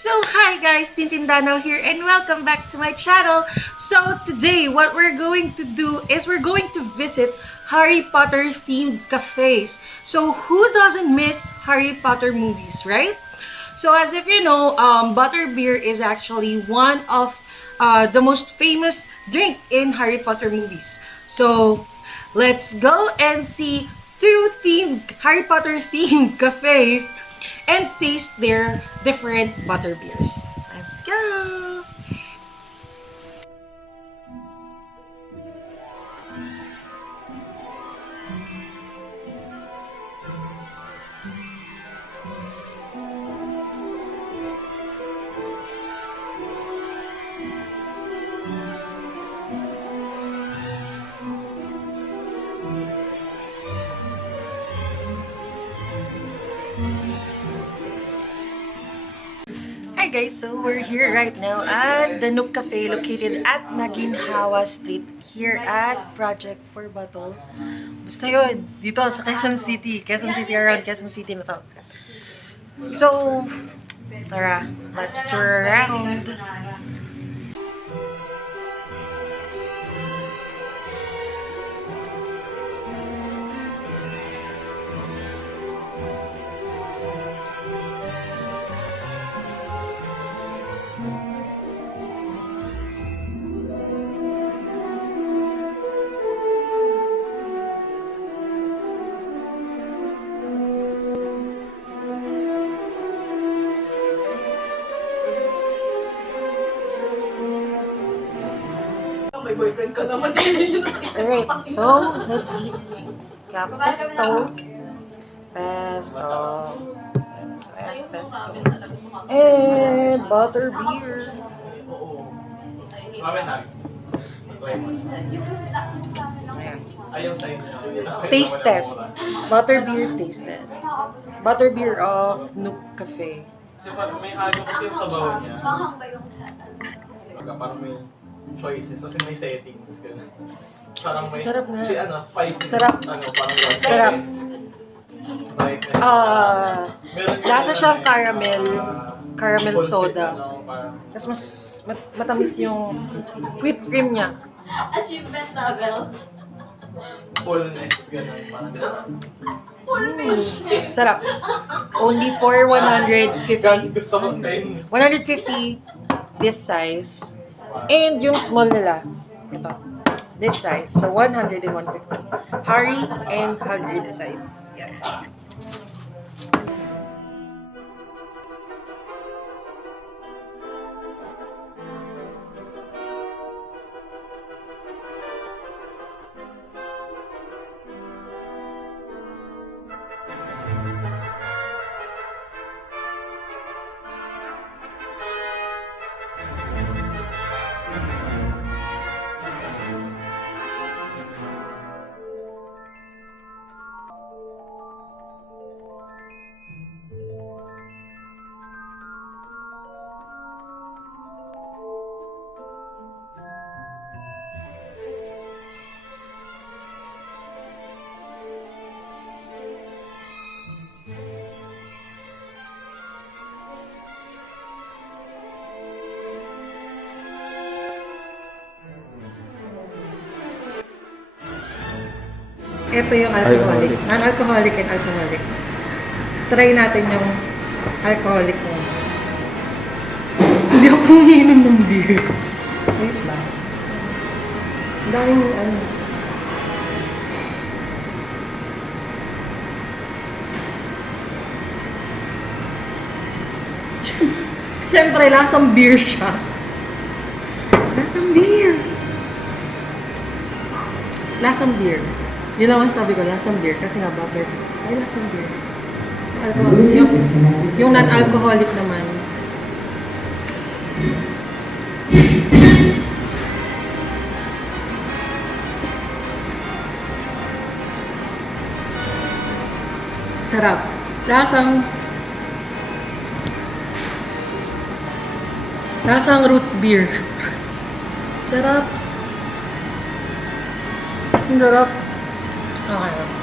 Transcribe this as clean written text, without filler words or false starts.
So, hi guys, Tintin here and welcome back to my channel. So, today, what we're going to do is we're going to visit Harry Potter themed cafes. So, who doesn't miss Harry Potter movies, right? So, as if you know, Butterbeer is actually one of the most famous drink in Harry Potter movies. So, let's go and see two Harry Potter themed cafes and taste their different butterbeers. Let's go! Hi guys, so we're here right now at the NOOK Cafe located at Maginhawa Street here at Project for Battle. Basta yun, dito sa Quezon City. Quezon City, around Quezon City na to. So, tara, let's tour around. May boyfriend ka naman yun yung nasa isip ko. Alright, so let's eat. Got pesto. Pesto. And butterbeer. Oo. Ramen na. Ayaw sa'yo na. Taste test. Butterbeer taste test. Butterbeer of NOOK Cafe. Kasi parang may halo kasi yung sabaw niya. Parang may choices kasi may settings. Parang may Sarap nga. Spicy. Sarap. Parang Sarap. Like, Lasa siyang caramel. Caramel soda. Tapos mas matamis yung whipped cream niya. Achievement level. Fullness, gano'n. Sarap. Only for 150. Gusto ko din. 150 this size. And yung small nila, ito, this size. So, 100 and 150. Harry and Hagrid size. Yan. Ito yung alcoholic. Non-alcoholic and alcoholic. Try natin yung alcoholic mo. Hindi ako umiinom ng beer. Wait lang. Ang daming ano. Siyempre, lasang beer siya. Lasang beer. Lasang beer. Yun naman sabi ko, lasang beer. Kasi nga butter. Ay, lasang beer. Yung non-alcoholic naman. Sarap. Lasang root beer. Sarap. Sarap. Okay.